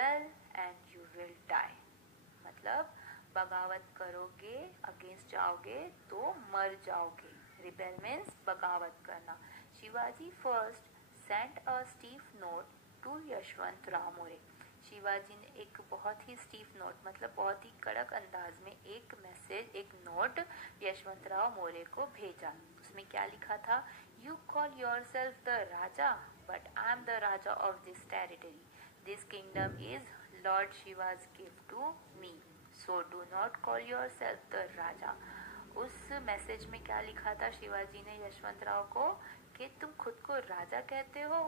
rebel and you will die. मतलब बगावत करोगे, अगेंस्ट जाओगे तो मर जाओगे. रिबेल मीन्स बगावत करना. Shivaji first sent a stiff note to Yashwantrao More. Shivaji ने एक बहुत ही स्टीफ नोट मतलब बहुत ही कड़क अंदाज में एक मैसेज, एक नोट यशवंतराव मोरे को भेजा. उसमें क्या लिखा था? You call yourself the raja but I am the raja of this territory. This kingdom is lord Shivaji's gift to me, so do not call yourself the raja. उस मैसेज में क्या लिखा था शिवाजी ने यशवंतराव को? कि तुम खुद को राजा कहते हो,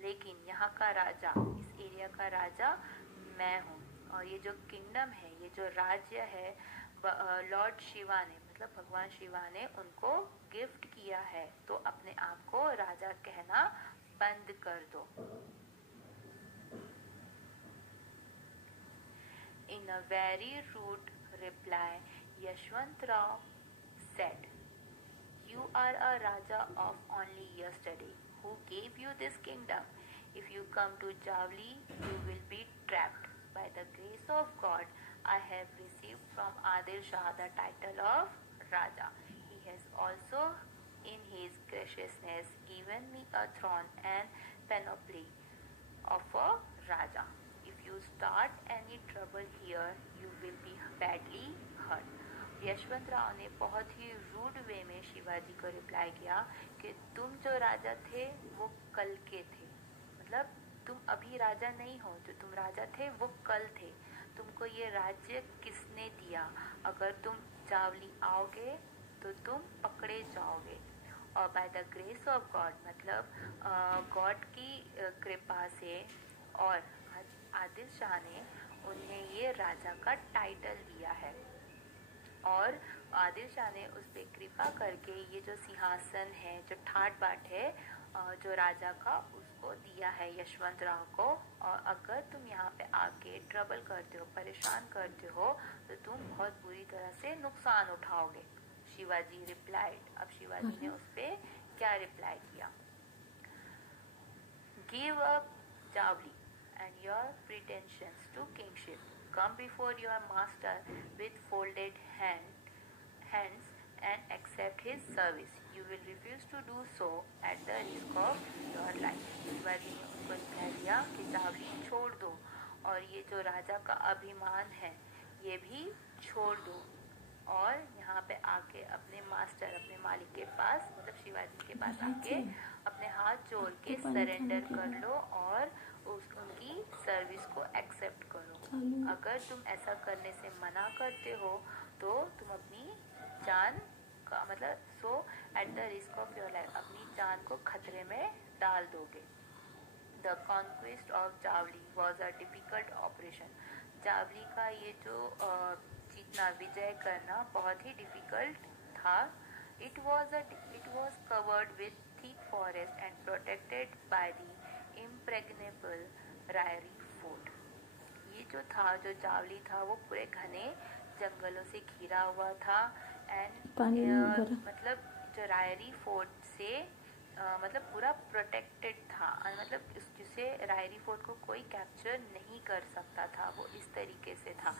लेकिन यहाँ का राजा, इस एरिया का राजा मैं हूँ. और ये जो किंगडम है, ये जो राज्य है, लॉर्ड शिवा ने मतलब भगवान शिवा ने उनको गिफ्ट किया है. तो अपने आप को राजा कहना बंद कर दो. In a very rude reply, Yashwantrao said, "You are a Raja of only yesterday. Who gave you this kingdom? If you come to Javli, you will be trapped. By the grace of God, I have received from Adil Shah the title of Raja. He has also, in his graciousness, given me a throne and panoply of a Raja. If you start any trouble here, you will be badly hurt." Yashwantrao ने बहुत ही rude वे में शिवाजी को reply किया कि तुम जो राजा थे वो कल के थे. मतलब तुम अभी राजा नहीं हो. जो तुम राजा थे वो कल थे. तुमको ये राज्य किसने दिया? अगर तुम जावली आओगे तो तुम पकड़े जाओगे. और by the grace of God मतलब गॉड की कृपा से और आदिल शाह ने उन्हें ये राजा का टाइटल दिया है. और आदिल शाह ने उस पर कृपा करके ये जो सिंहासन है, जो ठाट बाट है जो राजा का, उसको दिया है यशवंतराव को. और अगर तुम यहाँ पे आके ट्रबल करते हो, परेशान करते हो, तो तुम बहुत बुरी तरह से नुकसान उठाओगे. शिवाजी रिप्लाइड. अब शिवाजी ने उस पर क्या रिप्लाई किया? Give up Javali and your pretensions to kingship. Come before your master with folded hands and accept his service. You will refuse to do so at the risk of your life. Shivaji ने उनको कह दिया कि जावली छोड़ दो और ये जो राजा का अभिमान है ये भी छोड़ दो, और यहाँ पे आके अपने मास्टर, अपने मालिक के पास मतलब शिवाजी के पास आके अपने हाथ जोड़ के सरेंडर कर लो और उनकी सर्विस को एक्सेप्ट करो. अगर तुम ऐसा करने से मना करते हो तो तुम अपनी जान का मतलब so at the risk of your life, अपनी जान को खतरे में डाल दोगे. The conquest of Javli was a difficult operation. Javli का ये जो जीतना, विजय करना बहुत ही डिफिकल्ट था. It was covered with thick forest and protected by the impregnable Rairi fort. ये जो था, जो जावली था, वो पूरे घने जंगलों से घिरा हुआ था. एंड मतलब जो रायरी फोर्ट से मतलब पूरा प्रोटेक्टेड था. मतलब जिससे रायरी फोर्ट को कोई कैप्चर नहीं कर सकता था. वो इस तरीके से था.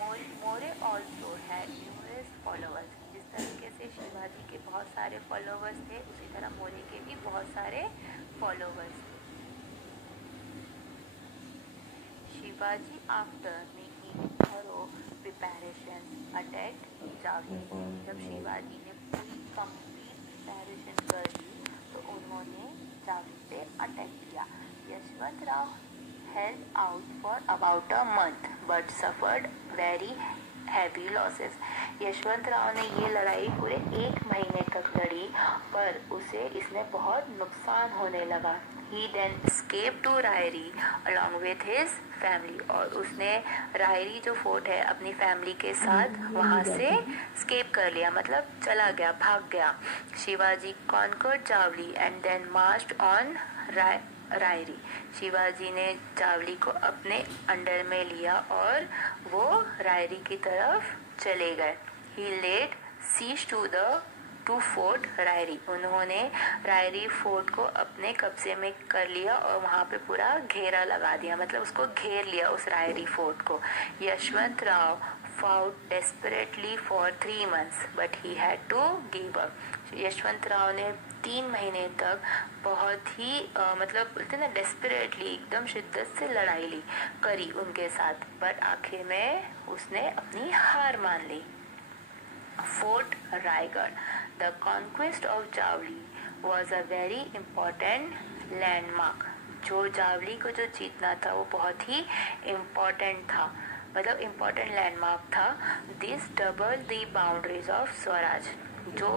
मोरे ऑल्सो हैड न्यूमरस फॉलोअर्स. जिस तरीके से शिवाजी के बहुत सारे फॉलोअर्स थे, उसी तरह मोरे के भी बहुत सारे फॉलोअर्स थे. Shivaji after making thorough preparation attacked Javali. जब शिवाजी ने पूरी कंप्लीट प्रिपरेशन कर ली तो उन्होंने जावली पे अटैक किया. Yashwantrao held out for about a month but suffered very heavy losses. Yashwantrao ने ये लड़ाई पूरे 1 महीने तक लड़ी पर उसे इसमें बहुत नुकसान होने लगा. He then escaped to Rairi along with his family. और उसने रायरी जो फोर्ट है अपनी फैमिली के साथ वहाँ से escape कर लिया, मतलब चला गया, भाग गया. Shivaji conquered Jawali and then marched on Rairi. Shivaji ने जावली को अपने अंडर में लिया और वो रायरी की तरफ चले गए. He laid siege to the to fort Rairi. उन्होंने रायरी फोर्ट को अपने कब्जे में कर लिया और वहाँ पे पूरा घेरा लगा दिया, मतलब उसको घेर लिया उस रायरी फोर्ट को। Yashwant Rao fought desperately for 3 months but he had to give up। Yashwant Rao ने 3 महीने तक बहुत ही मतलब बोलते ना डेस्परेटली, एकदम शिद्दत से लड़ाई करी उनके साथ, बट आखिर में उसने अपनी हार मान ली। Fort Raigad. The conquest of Javli was a very important landmark. जो जावली को जो जीतना था वो बहुत ही इम्पोर्टेंट था, मतलब इम्पोर्टेंट लैंडमार्क था। This double the boundaries of Swaraj. जो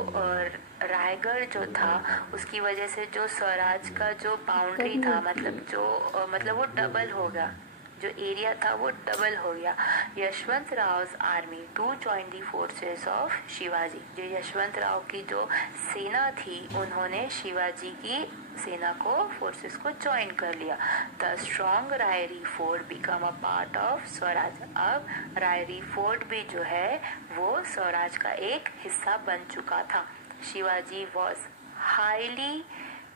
रायगढ़ जो था उसकी वजह से जो स्वराज का जो बाउंड्री था, मतलब वो डबल हो गया, जो एरिया था वो डबल हो गया। Yashwant Rao army to join the forces of Shivaji. जो यशवंत राव की जो सेना थी उन्होंने शिवाजी की सेना को, फोर्सेस को ज्वाइन कर लिया। The strong Rairi fort become a part of Swaraj. अब रायरी फोर्ट भी जो है वो स्वराज का एक हिस्सा बन चुका था। Shivaji was highly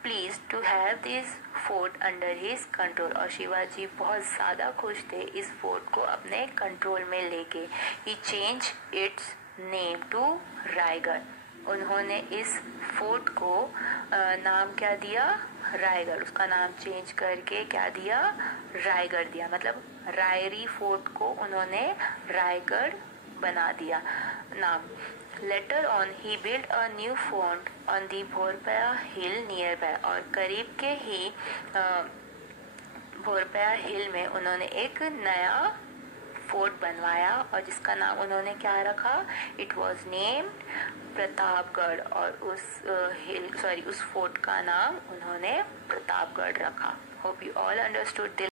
please to have this fort under his control. और शिवाजी बहुत ज़्यादा खुश थे इस फोर्ट को अपने कंट्रोल में लेके। He change its name to Raigad. उन्होंने इस फोर्ट को नाम क्या दिया? रायगढ़। उसका नाम चेंज करके क्या दिया? रायगढ़ दिया। मतलब रायरी फोर्ट को उन्होंने रायगढ़ बना दिया नाम। Later on, he built a new fort on the भोरपया hill nearby। और करीब के ही भोरपया हिल में उन्होंने एक नया फोर्ट बनवाया और जिसका नाम उन्होंने क्या रखा? It was named Pratapgarh. और उस फोर्ट का नाम उन्होंने प्रतापगढ़ रखा। Hope you all understood.